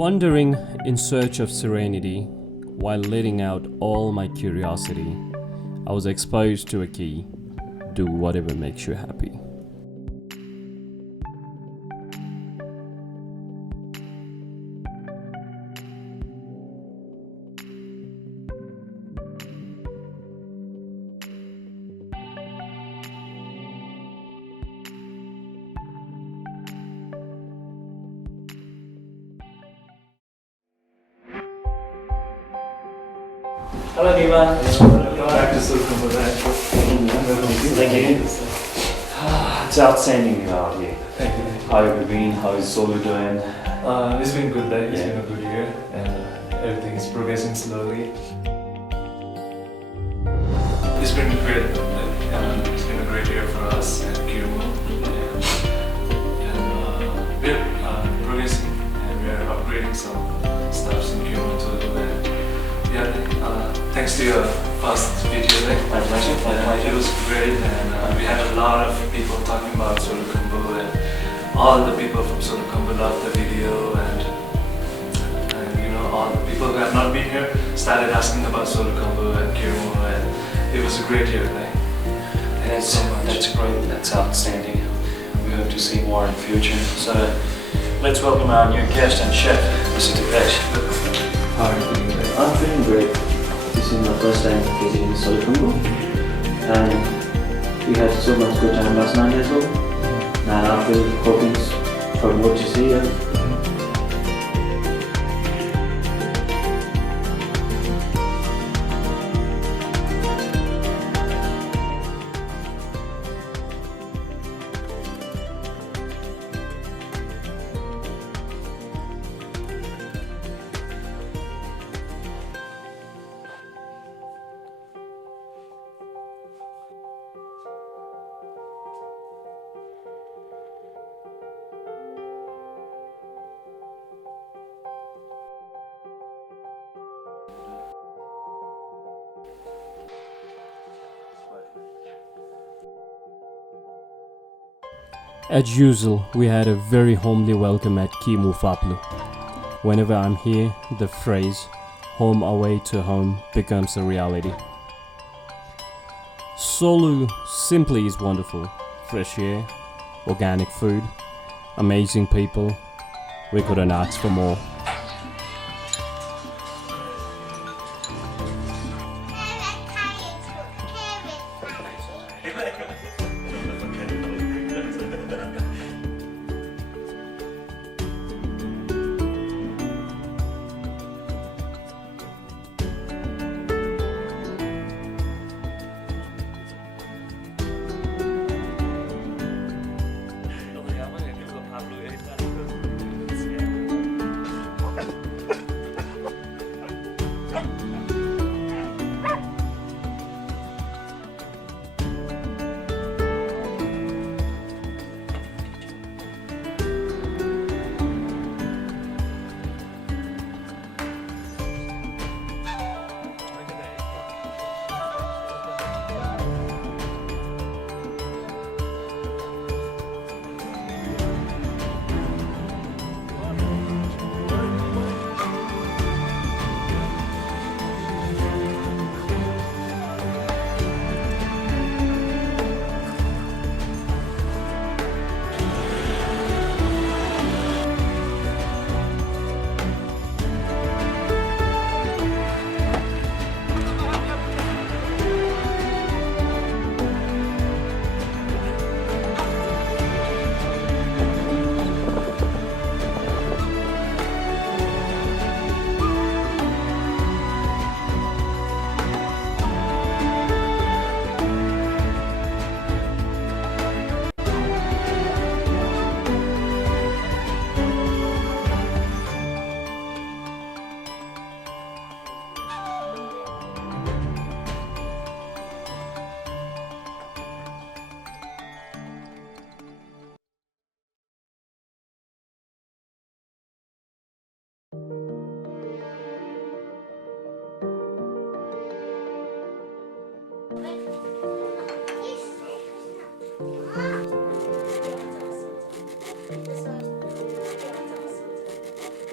Wandering in search of serenity while letting out all my curiosity, I was exposed to a key: do whatever makes you happy. Hello, Diva. Welcome back to Solu. Thank you. It's outstanding out here. Thank you. How have you been? How is Solu doing? It's been good day. It's Yeah. been a good year, and everything is progressing slowly. It's been great. It's been a great year for us at Culinary, and we're progressing, and we're upgrading some stuffs in Culinary too. And yeah, thanks to your first video, My pleasure. My pleasure. it was great, and we had a lot of people talking about Solu, and all the people from Solu loved the video, and all the people who have not been here started asking about Solu and Kirmo, and it was a great year. Thank you so much. That's great. That's outstanding. We hope to see more in future. So let's welcome our new guest and chef, Mr. Dipesh. How are you feeling today? I'm feeling great. This is my first time visiting Solu, and we had so much good time last night as well. And I feel hoping for more to see you. As usual, we had a very homely welcome at Kimu Faplu. Whenever I'm here, the phrase home away to home becomes a reality. Solu simply is wonderful. Fresh air, organic food, amazing people. We couldn't ask for more.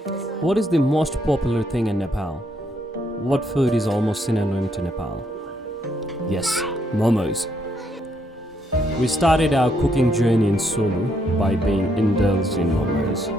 This one. What is the most popular thing in Nepal? What food is almost synonym to Nepal? Yes, momos. We started our cooking journey in Solu by being indulged in momos.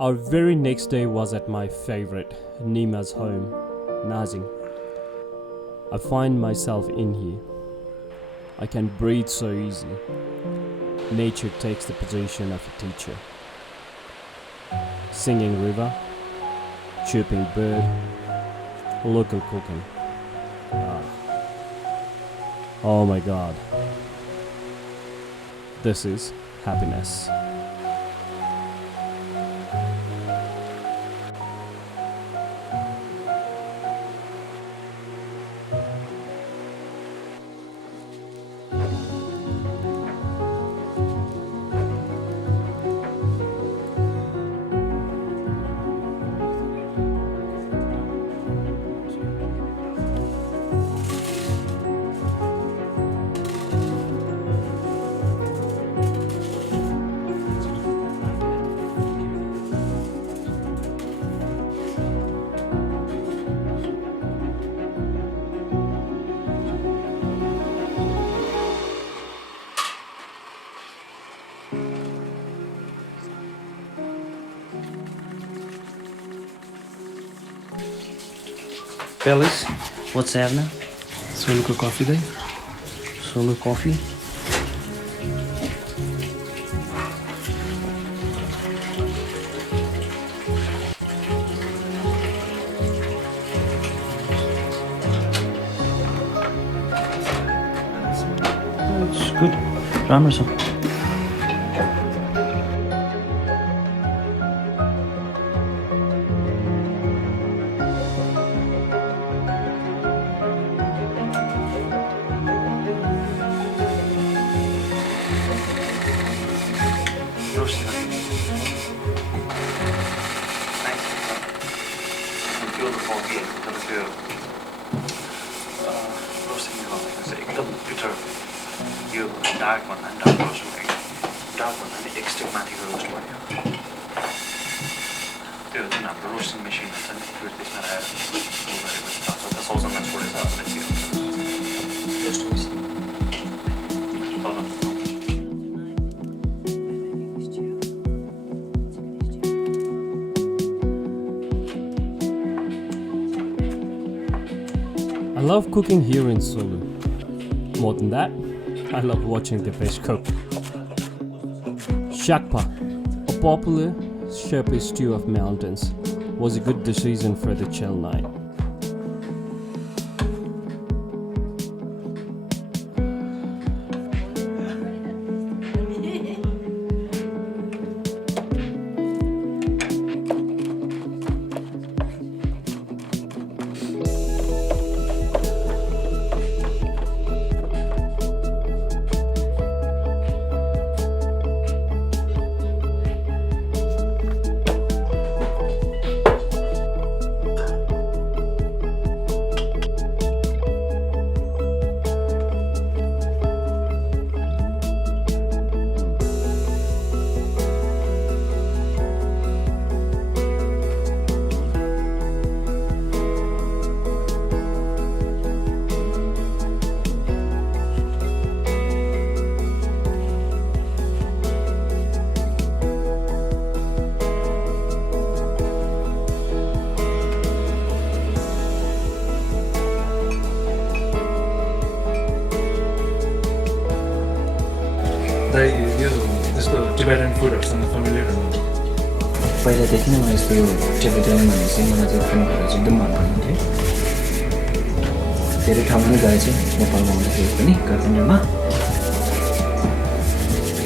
Our very next day was at my favorite, Nima's home, Nazing. I find myself in here. I can breathe so easy. Nature takes the position of a teacher. Singing river, chirping bird, local cooking. Oh my God. This is happiness. Fellas, what's happening? Solu ko coffee day? Solo coffee? It's good. राम्रो छ. I love cooking here in Solu. More than that, I love watching Dipesh cook. Shakpa, a popular shepherd stew of mountains, was a good decision for the chill night. दाइ यो यस्तो Tibetan फुडहरूसँग familiar हुनुहुन्छ पहिलादेखि नै म यस्तो Tibetan भने चाहिँ मलाई चाहिँ खानु खाएर चाहिँ एकदम मन पर्थ्यो धेरै ठाउँमा नै गएँ चाहिँ नेपालमा हुँदाखेरि पनि काठमाडौँमा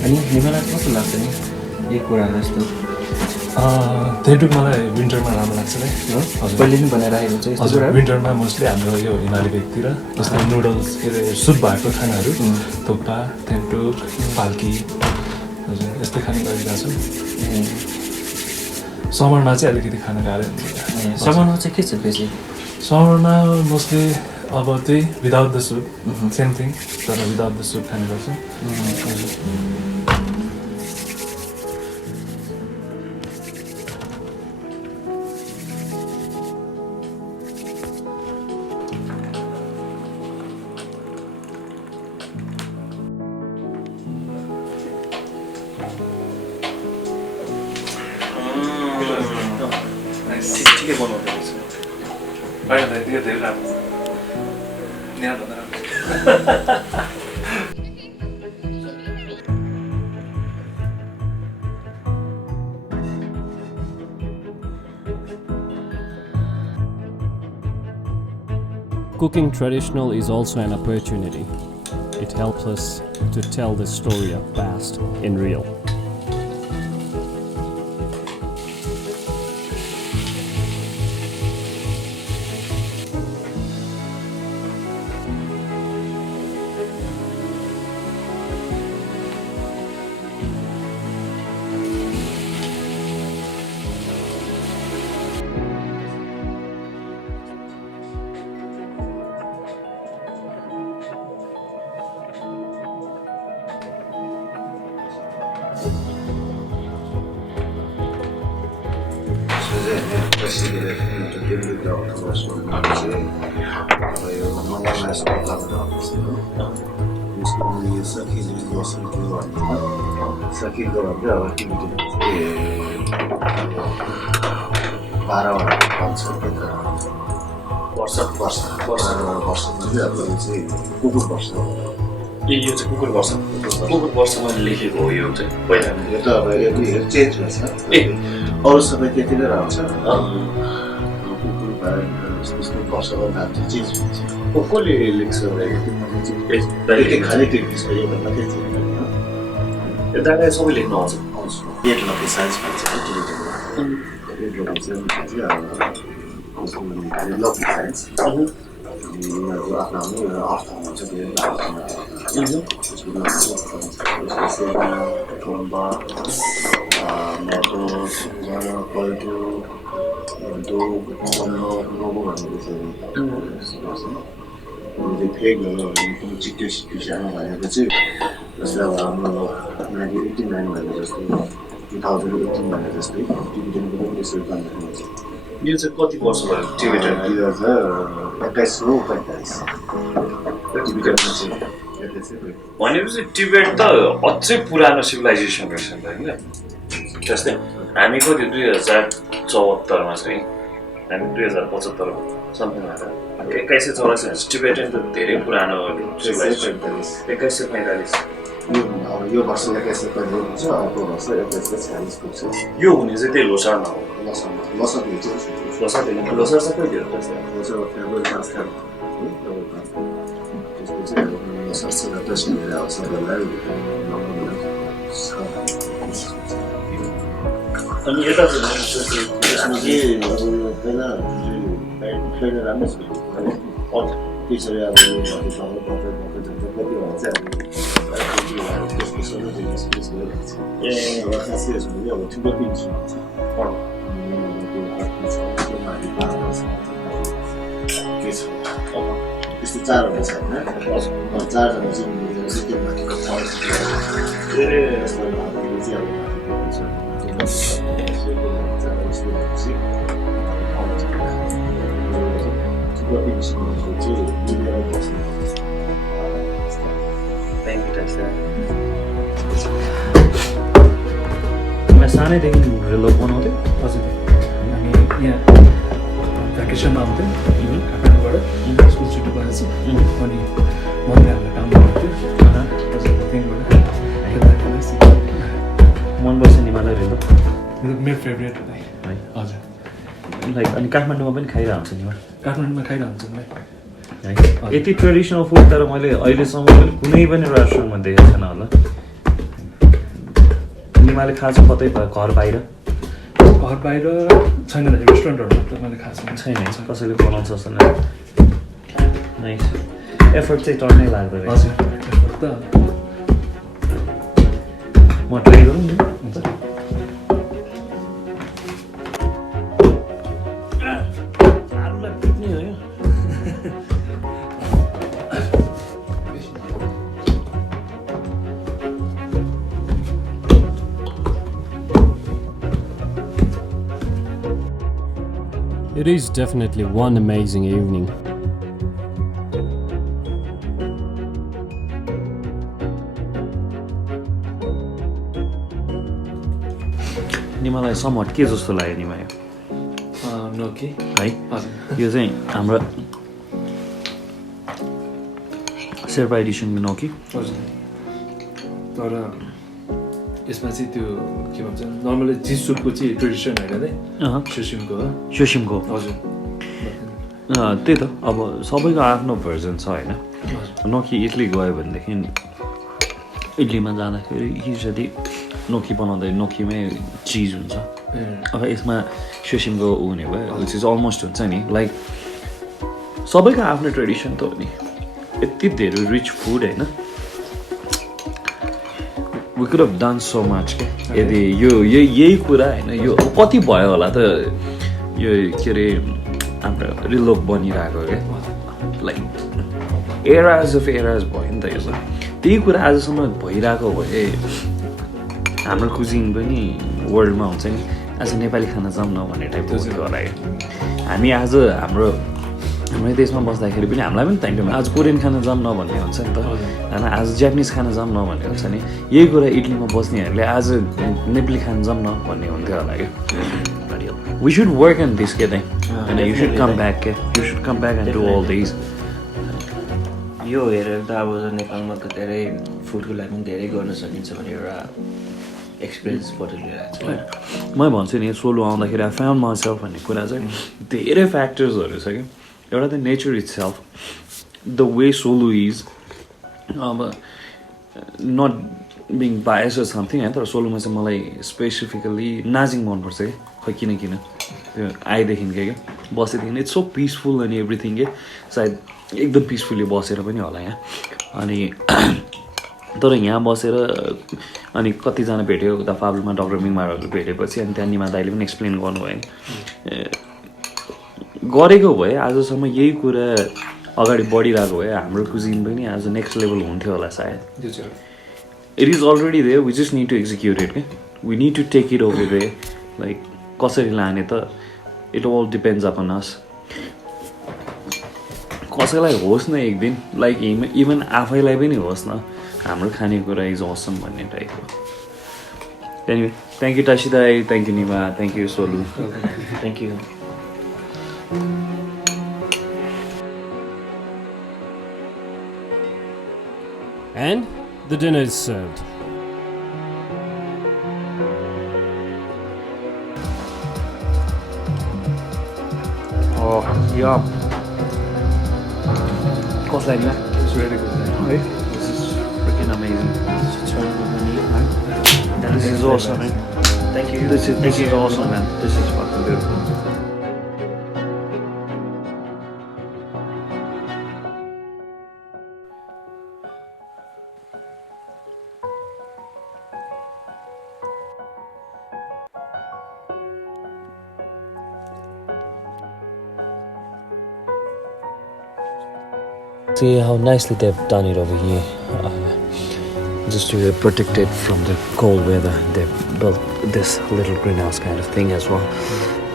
अनि नेपालमा कस्तो लाग्छ नि यही कुराहरू यस्तो त्यही मलाई विन्टरमा राम्रो लाग्छ है हजुर पहिले पनि बनाइराखेको छ यस्तो हजुर कुराहरू विन्टरमा मोस्टली हाम्रो यो हिमाली भेगतिर जस्तो नुडल्स के अरे सुप भएको खानाहरू थुक्पा थेन्टुक पाल्की हजुर यस्तै खाने गरिरहेको छौँ समरमा चाहिँ अलिकति खाना गाह्रो हुन्छ समरमा चाहिँ के छ बेसी समरमा मोस्टली अब त्यही without the soup same thing तर विदाउट द सुप खाने गर्छौँ हजुर ठिकै बनाउँदो रहेछ होइन दाइ त्यो धेरै राम्रो छ यहाँभन्दा राम्रो Cooking traditional is also an opportunity. It helps us to tell the story of past in real. यो चाहिँ कुकुर वर्ष मैले लेखेको हो यो चाहिँ पहिला यो त अब यदि चेन्ज भएछ अरू सबै त्यति नै रहन्छ कुकुर यस्तो वर्षको नाम चाहिँ चेन्ज हुन्छ कसले लेख्छ खालि त्यो विषय योभन्दा केही छैन दादा सबै लेख्नु आउँछ रेड लकी साइन्स भन्छ red lucky signs lucky signs उनीहरूको आफ्नो आफ्नो अर्थ हुन्छ त्यो टोम्बा मोटोस पल्टो मोमो भन्ने त्यसरी फेक चिक्यो सिक्यो सानो भनेको चाहिँ जस्तै अब हाम्रो 1989 भनेको जस्तो 2018 भनेको जस्तै टिबेटनको पनि त्यसरी कन्भर्ट हुन्छ यो चाहिँ कति वर्ष भयो टिबेटन 2045 टिबेटनमा चाहिँ भनेपछि टिबेट त अझै पुरानो सिभिलाइजेसन रहेछ नि त होइन जस्तै हामी कति 2074मा छ है हामी 2075 समथिङ भएर 2184 टिबेटन त धेरै पुरानो सिभिलाइजेसन 2145 यो वर्ष 2145 हुन्छ अर्को वर्ष 2146 पुग्छ यो हुने चाहिँ त्यही लोसारमा हो लोसार चाहिँ कहिले हो फेब्रुअरी 5 त्यसको चाहिँ लोसार दशमीले आउँछ बेलालाई अनि यता चाहिँ पहिला राम्रै छ त्यसरी अब कति भन्छ त्यसको सबै खास के छ भने अब ठुलो पिन्च के छ त्यस्तो 4 वटा छ होइन 4जना चाहिँ त्यो माथिको फल धेरै यस्तो चाहिँ मैं सानैदेखि रेलो बनाउँथेँ हजुर हामी यहाँ भ्याकेसनमा आउँथ्यौँ काठमाडौँबाट स्कुल छुट्टी भएपछि अनि मम्मीहरूलाई काम गर्थ्यो हजुर त्यहीँबाट मेरो फेभरेट हो है हजुर लाइक अनि काठमाडौँमा पनि खाइरहेको हुन्छ नि काठमाडौँमा खाइरहन्छ नि है यति ट्रेडिसनल फुड तर मैले अहिलेसम्म पनि कुनै पनि रेस्टुरेन्टमा देखेको छैन होला निमाले खान्छ कतै घर बाहिर घर बाहिर छैन रेस्टुरेन्टहरूमा त मैले खाएको छैन कसैले बनाउँछ जस्तो नाइस एफर्ट चाहिँ टर्नै लाग्दो रहेछ हजुर त म ट्राई गरौँ नि आलुलाई पिट्ने हो यो It is definitely one amazing evening. निमालाई समट के जस्तो लाग्यो निमा यो नोकी है हजुर यो चाहिँ हाम्रो शेर्पा एडिसनको नोकी हजुर तर यसमा चाहिँ त्यो के भन्छ नर्मली चिज सुपको चाहिँ ट्रेडिसन होइन है सुसिमको हो सोसिमको हजुर त्यही त अब सबैको आफ्नो भर्जन छ होइन नोकी इडली गयो भनेदेखि इडलीमा जाँदाखेरि युजली नोकी बनाउँदा नोकीमै चिज हुन्छ अब यसमा सोसिमको ऊ हुने भयो विच इज अलमोस्ट हुन्छ नि लाइक सबैको आफ्नो ट्रेडिसन त हो नि यति धेरै रिच फुड होइन we could have done so much के यदि यो यही कुरा होइन यो कति भयो होला त यो के अरे हाम्रो रिलोक बनिरहेको क्या लाइक एराज अफ एराज भयो नि त यो त त्यही कुरा आजसम्म भइरहेको भए हाम्रो कुजिन पनि वर्ल्डमा हुन्छ नि आज नेपाली खाना जाऊँ न भन्ने टाइपको गरायो हामी आज हाम्रै देशमा बस्दाखेरि पनि हामीलाई पनि टाइम आज कोरियन खाना जाऊँ न भन्ने हुन्छ नि त होइन आज जापानिज खाना जाऊँ न भन्ने हुन्छ नि यही कुरा इडलीमा बस्नेहरूले आज नेपाली खाना जाऊँ न भन्ने हुन्थ्यो होला क्या we should work on this के दाइ होइन यु सुड कम ब्याक के you should come back and do all this यो हेरेर त अब नेपालमा त धेरै फुडको लागि पनि धेरै गर्न सकिन्छ भन्ने एउटा एक्सपिरियन्स बटुलिरहेको छ म भन्छु नि सोलो आउँदाखेरि आई फाउन्ड माइसेल्फ भन्ने कुरा चाहिँ धेरै फ्याक्टर्सहरू छ कि एउटा त nature it's self the way solo is अब नट बिङ बायस अर समथिङ होइन तर सोलोमा चाहिँ मलाई स्पेसिफिकली नाजिङ मनपर्छ कि खै किन त्यो आएदेखिकै क्या बसेदेखि इट्स सो पिसफुल अनि एभ्रिथिङ के सायद एकदम पिसफुल्ली बसेर पनि होला यहाँ अनि तर यहाँ बसेर अनि कतिजना भेट्यो उता फाबुलमा डक्टर मिङमारहरू भेटेपछि अनि त्यहाँ निमा दाइले पनि एक्सप्लेन गर्नुभयो नि गरेको भए आजसम्म यही कुरा अगाडि बढिरहेको भए हाम्रो कुजिन पनि आज नेक्स्ट लेभल हुन्थ्यो होला सायद it is already there we just need to execute it के we need to take it over there like कसरी लाने त इट अल डिपेन्ड्स अपन अस कसैलाई होस् न एक दिन लाइक इभन आफैलाई पनि होस् न हाम्रो खानेकुरा इज असम भन्ने टाइपको एनिवे थ्याङ्क यू टासी दाई thank you Nima thank you Solu thank you And the dinner is served. Oh, yum. कसलाई नि It's really good. है this is freaking amazing this is awesome man thank you this is awesome man this is fucking beautiful See how nicely they've done it over here. Just to protect it from the cold weather, they've built this little greenhouse kind of thing as well.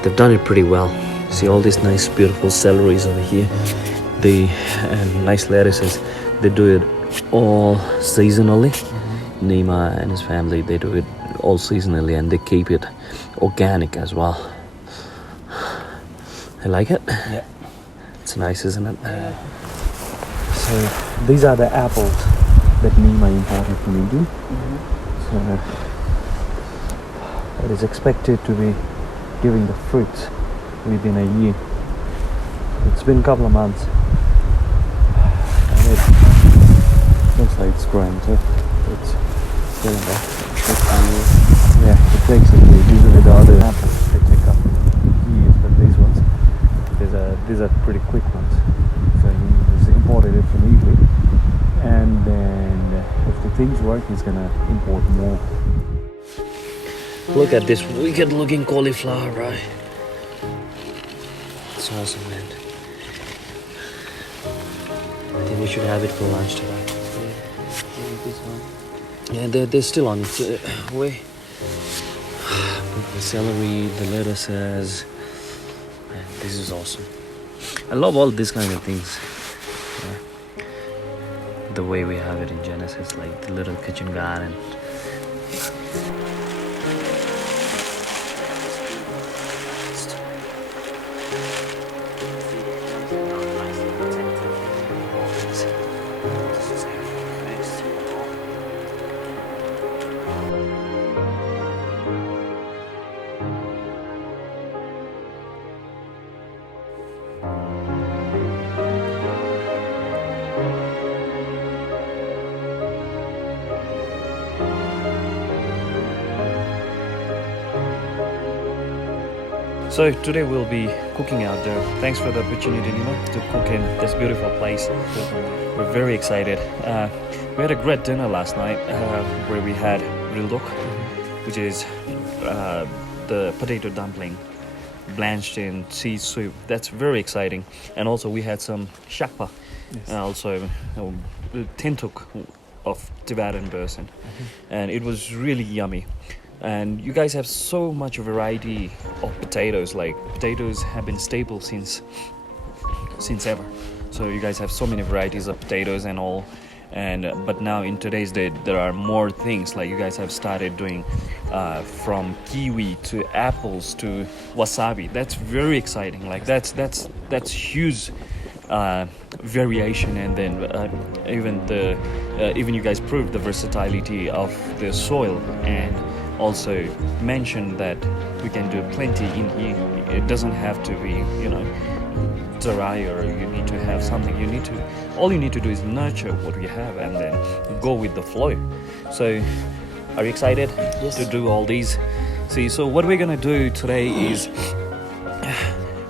They've done it pretty well. See all these nice, beautiful celeries over here. And nice lettuces. They do it all seasonally. Nima and his family, they do it all seasonally, and they keep it organic as well. I like it. Yeah. It's nice, isn't it? So these are the apples that Nima imported from India. So It is expected to be giving the fruits within a year. It's been a couple of months and it looks like it's growing too. It's getting there. Yeah, it takes a year. Usually the other apples they take up years, but these ones, these are pretty quick ones. So he has imported it from Italy, and then if the things work, he's gonna import more. Look at this wicked looking cauliflower, right? It's awesome, man. I think we should have it for lunch today. Yeah, they're still on its way. The celery, the lettuces. Man, this is awesome. I love all these kind of things. Yeah. The way we have it in Genesis, like the little kitchen garden. So today we'll be cooking out there. Thanks for the opportunity, Nima, to cook in this beautiful place. We're very excited. We had a great dinner last night where we had rildok, which is the potato dumpling blanched in sea soup. That's very exciting. And also we had some shakpa, and also tentuk of Tibetan person. And it was really yummy. And you guys have so much variety of potatoes. Like potatoes have been staple since ever. So you guys have so many varieties of potatoes and all. And but now in today's day there are more things. Like you guys have started doing from kiwi to apples to wasabi. That's very exciting. Like that's huge variation. And then even you guys proved the versatility of the soil, and also mentioned that we can do plenty in here. It doesn't have to be, dry, or you need to have something. All you need to do is nurture what we have and then go with the flow. So, are you excited to do all these? See, so what we're gonna do today is,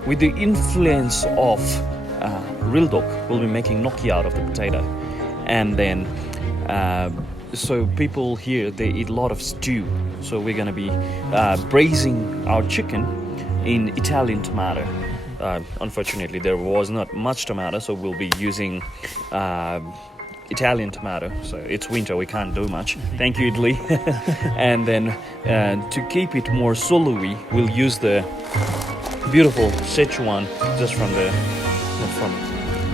with the influence of rildok, we'll be making gnocchi out of the potato, and then. So people here, they eat a lot of stew. So we're gonna be braising our chicken in Italian tomato. Unfortunately, there was not much tomato, so we'll be using Italian tomato. So it's winter, we can't do much. Thank you, Italy. And then to keep it more Solu-y, we'll use the beautiful Sichuan just from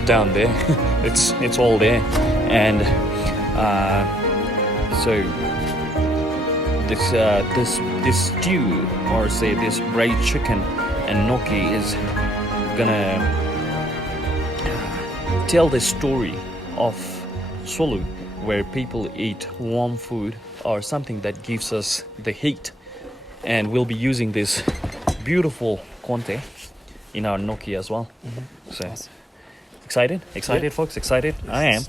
down there. It's all there, and. So this stew, or say this braised chicken and gnocchi, is gonna tell the story of Solu, where people eat warm food or something that gives us the heat, and we'll be using this beautiful conte in our gnocchi as well. So excited, folks, excited. I am.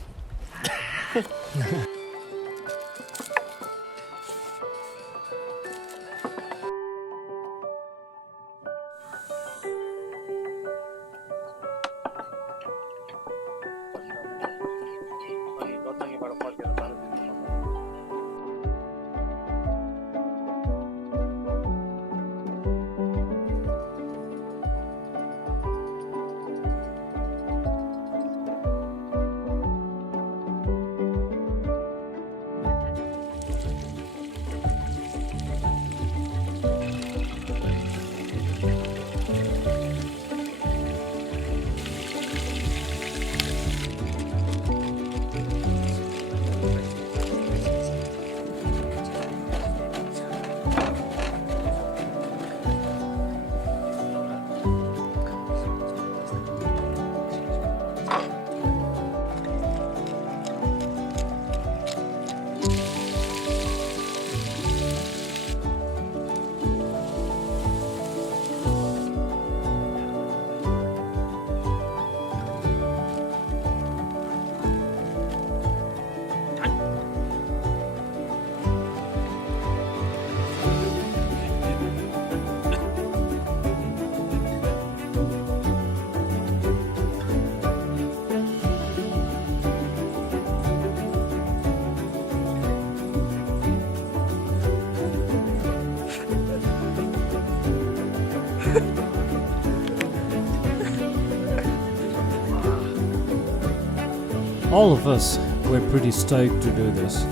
All of us were pretty stoked to do this.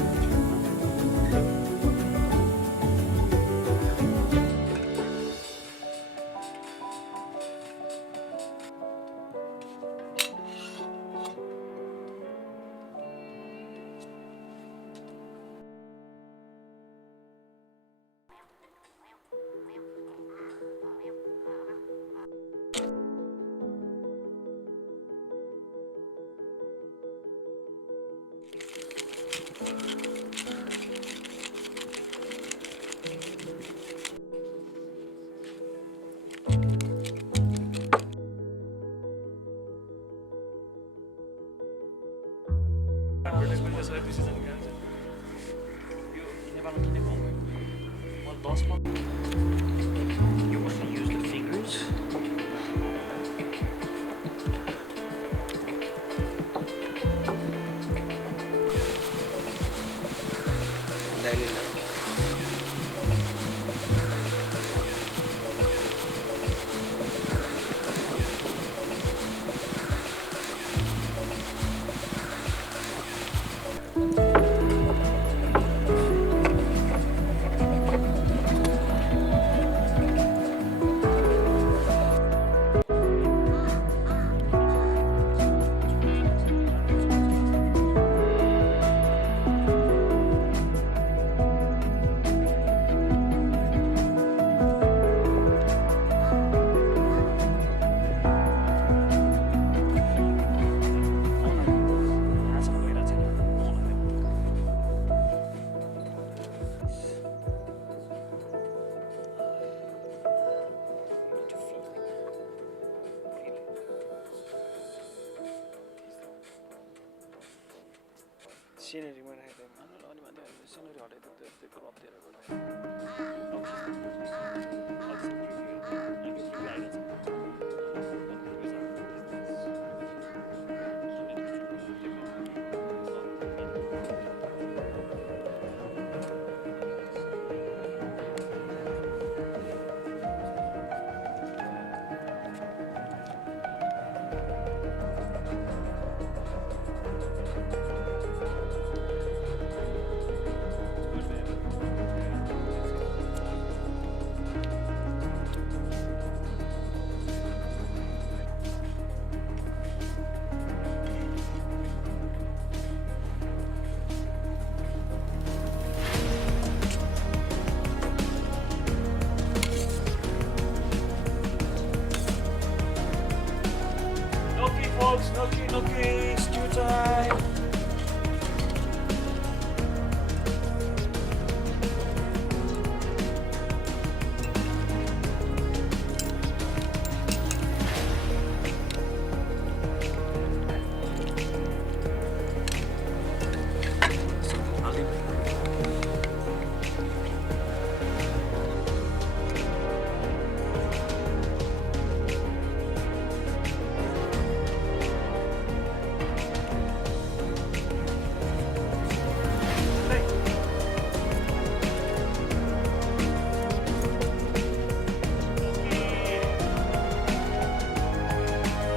You want to use the fingers?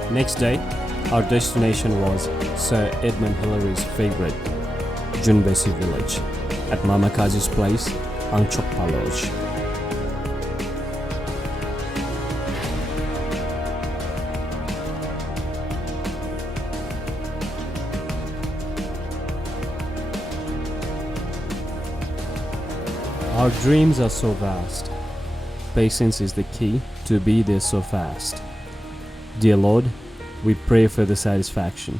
Next day, our destination was Sir Edmund Hillary's favorite, Junbesi village, at Mama Kazi's place, Untold. Our dreams are so vast. Patience is the key to be there so fast. Dear Lord, we pray for the satisfaction.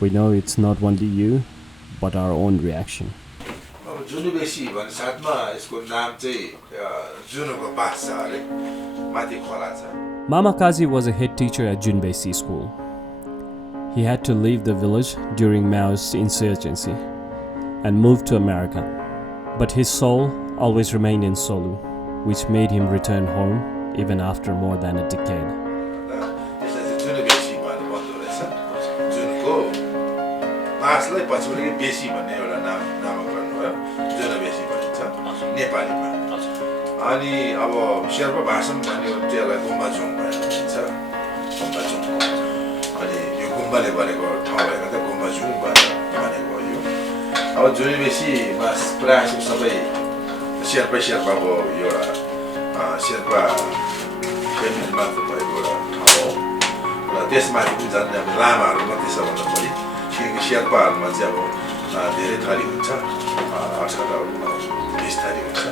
We know it's not only you, but our own reaction. जुनुबेसी भन्ने साथमा यसको नाम चाहिँ जुनुको बास छ अरे माथि खोला छ. Mama Kazi was a head teacher at Junbesi school. He had to leave the village during Maoist insurgency and moved to America. But his soul always remained in Solu, which made him return home even after more than a decade. बासलाई पछिल्लो बेसी भन्ने एउटा नामकरण भयो जनबेसी भनिन्छ नेपालीमा. अनि अब शेर्पा भाषामा भन्ने हो त्यसलाई गुम्बाचोङ भनिन्छ. गुम्बाचोङ. अनि यो गुम्बाले भनेको ठाउँ भएर त गुम्बा जुङ भनेको हो यो अब जुनेबेसीमा प्रायः जसो सबै शेर्पाको यो एउटा शेर्पा फ्यामिली मात्र भएको एउटा ठाउँ हो र त्यसमाथि पनि झन् अब लामाहरू मात्रै सबभन्दा बढी किनकि शेर्पाहरूमा चाहिँ अब धेरै थरी हुन्छ 18-20 थरी हुन्छ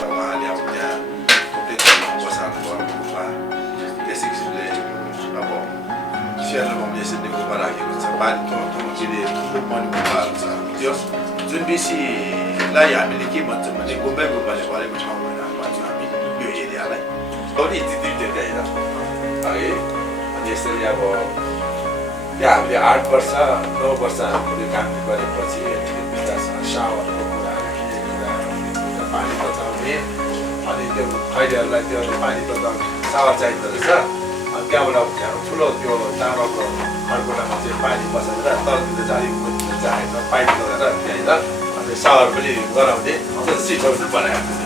उहाँले अब त्यहाँ बसाल्नु भयो त्यसै किसिमले अब शेर्पामा यसरी गुम्बा राखेको छ पानी थोमचिले पनि गुम्बाहरू छ त्यो जुन बेसीलाई हामीले के भन्छौँ भने गुम्बाले भरेको ठाउँ भनेर भन्छौँ हामी यो एरियालाई अलिक दिँदै है अनि यसरी अब त्यहाँ हामीले 8 वर्ष 9 वर्ष हामीले काम गरेपछि सावरको कुराहरू पानी बचाउने अनि त्यो खैरीहरूलाई त्यो पानी बचाउने सावर चाहिँदो रहेछ अनि त्यहाँबाट ठुलो त्यो तामाको खरकोटामा चाहिँ पानी बसालेर तलतिर झारी झारेर पाइप लगाएर त्यहाँनिर अनि सावर पनि गराउने सिटहरू पनि बनाएको थियो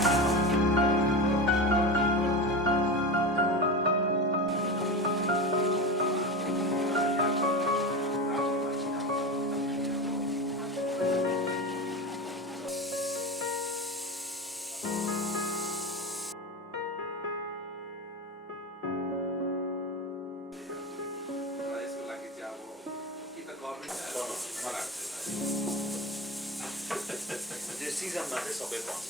सिजनमा चाहिँ सबै पाउँछ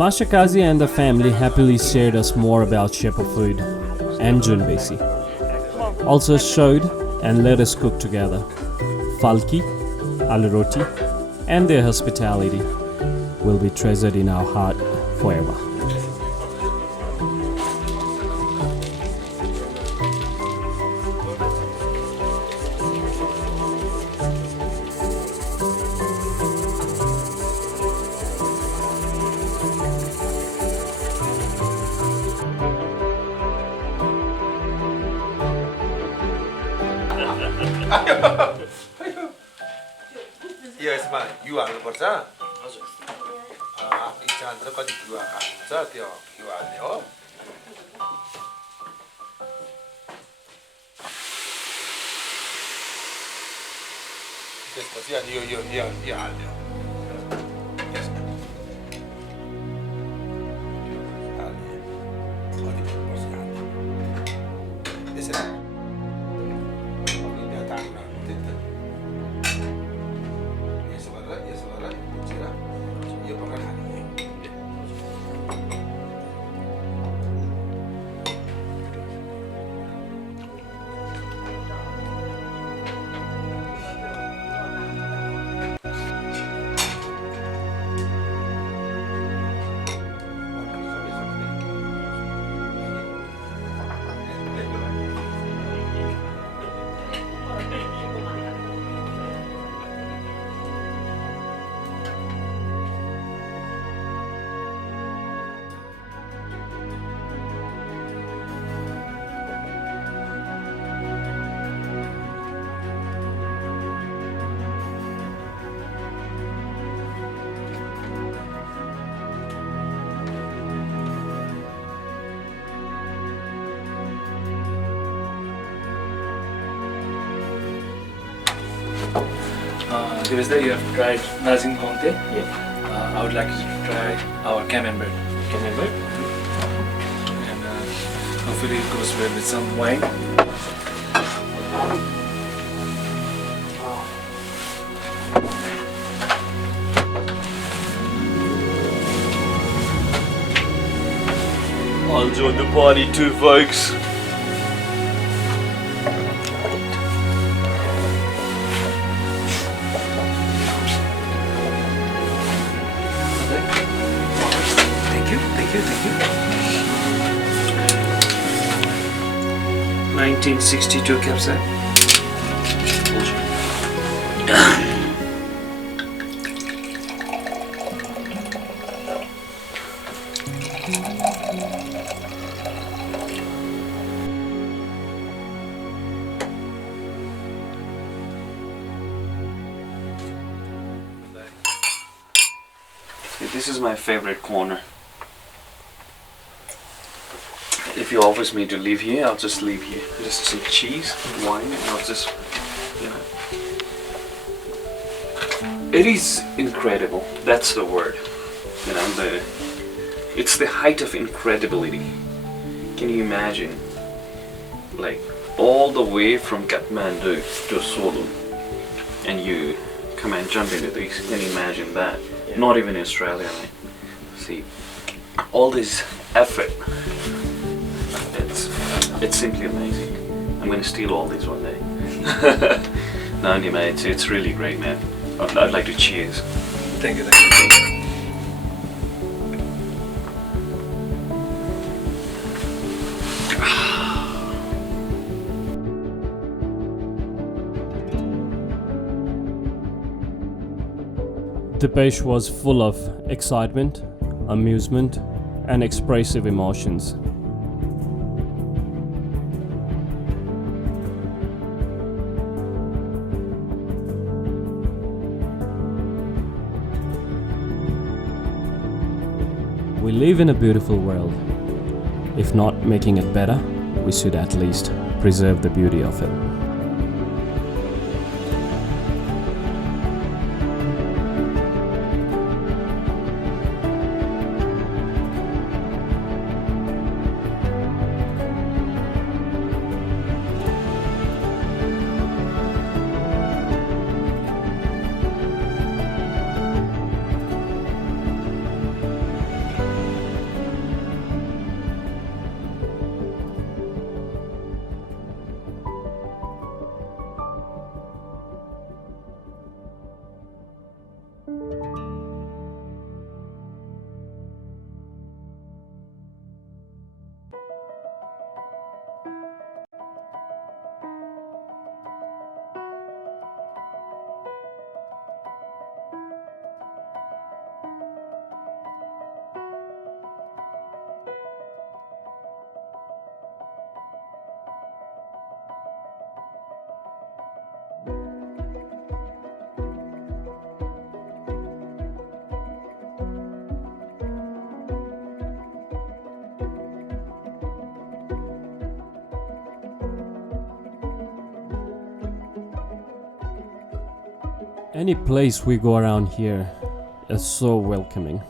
Master Kazi and the family happily shared us more about Shepherd food and Junbesi. Also showed and let us cook together. Falki, aloo roti, and their hospitality will be treasured in our heart forever. यसमा घिउ हाल्नुपर्छ हजुर आफ्नो इच्छा अनुसार कति घिउ हाल्नुहुन्छ त्यो घिउ हाल्ने हो त्यसपछि अनि यो हाल्ने हो Dipesh, you have tried Nazing Conte. Yeah. I would like you to try our camembert. Camembert? And hopefully it goes well with some wine. I'll join the party too, folks. Thank you. 1962 capsule. This is my favorite corner. If he offers me to live here, I'll just live here. Just some cheese, wine, and I'll just, It is incredible. That's the word. It's the height of incredibility. Can you imagine? Like, all the way from Kathmandu to Solu, and you come and jump into this. Can you imagine that? Yeah. Not even in Australia, right? See, all this effort. It's simply amazing. I'm gonna steal all these one day. No, anyway, it's really great, man. I'd like to cheers. Thank you. Dipesh was full of excitement, amusement, and expressive emotions. We live in a beautiful world. If not making it better, we should at least preserve the beauty of it. Any place we go around here is so welcoming.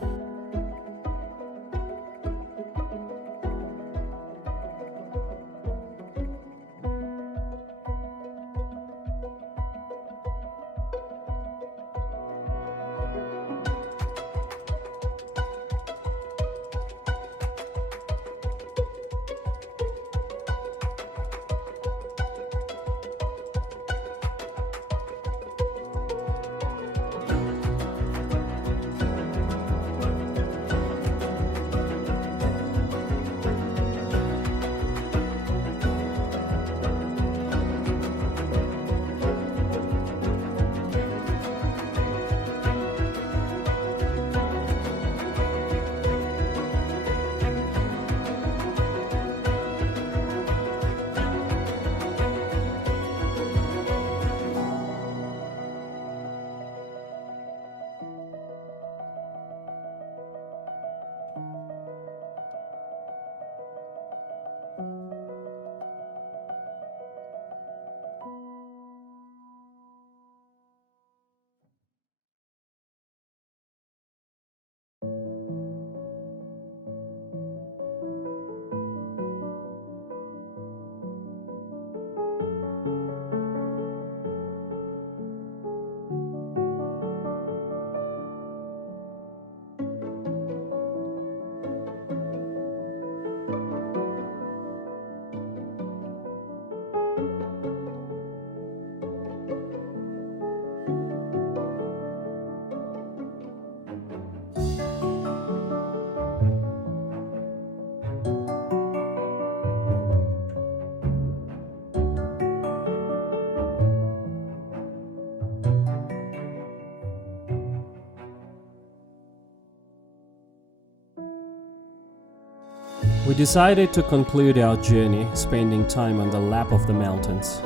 We decided to conclude our journey spending time on the lap of the mountains.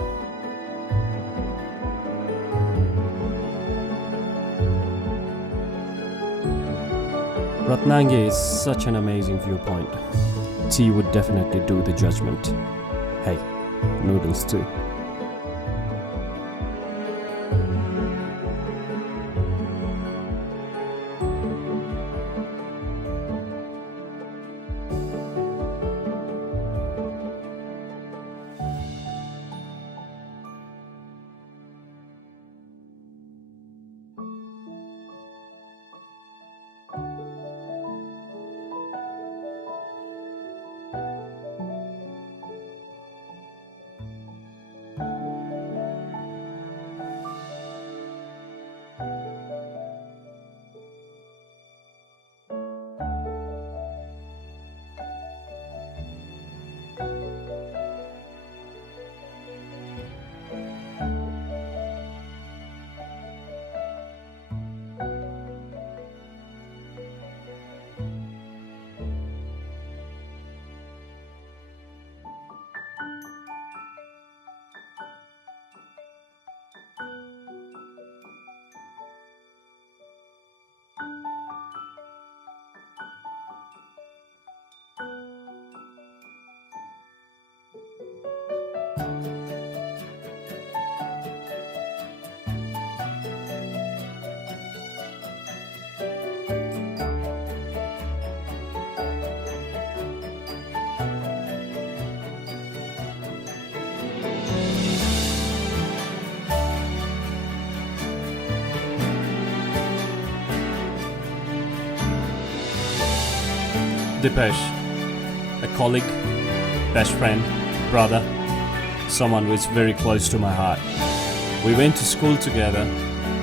Ratnange is such an amazing viewpoint. Tea would definitely do the judgment. Hey, noodles too. Dipesh, a colleague, best friend, brother, someone who is very close to my heart. We went to school together,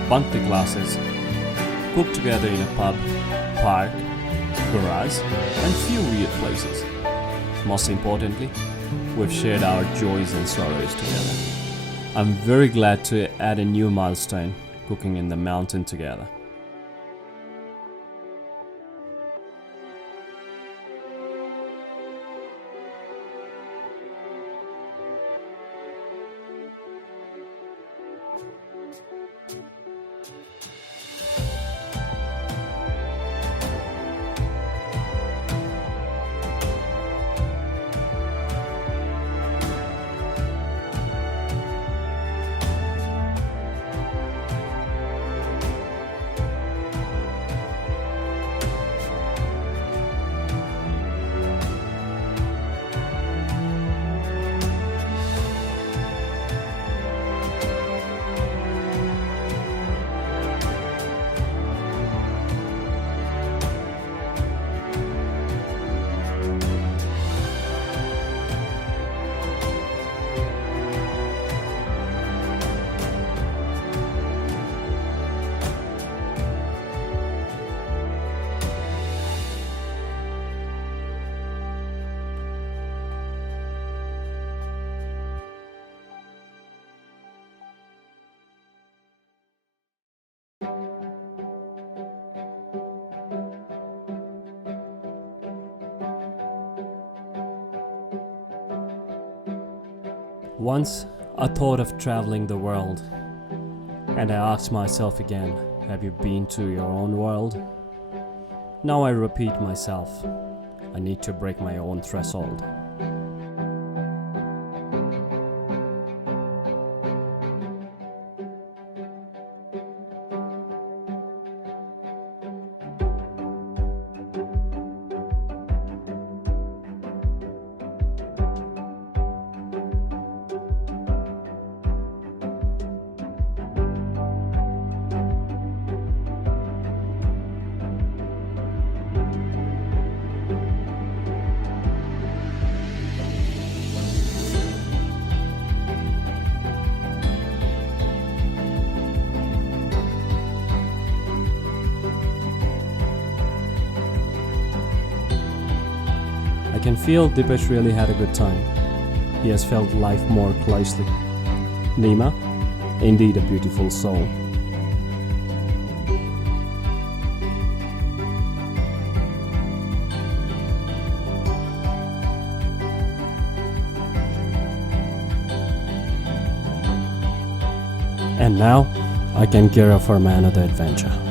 bunked the classes, cooked together in a pub, park, garage, and few weird places. Most importantly, we've shared our joys and sorrows together. I'm very glad to add a new milestone, cooking in the mountain together. Once, I thought of traveling the world, and I asked myself again, have you been to your own world? Now I repeat myself, I need to break my own threshold. I can feel Dipesh really had a good time. He has felt life more closely. Nima, indeed a beautiful soul. And now I can gear up for my another adventure.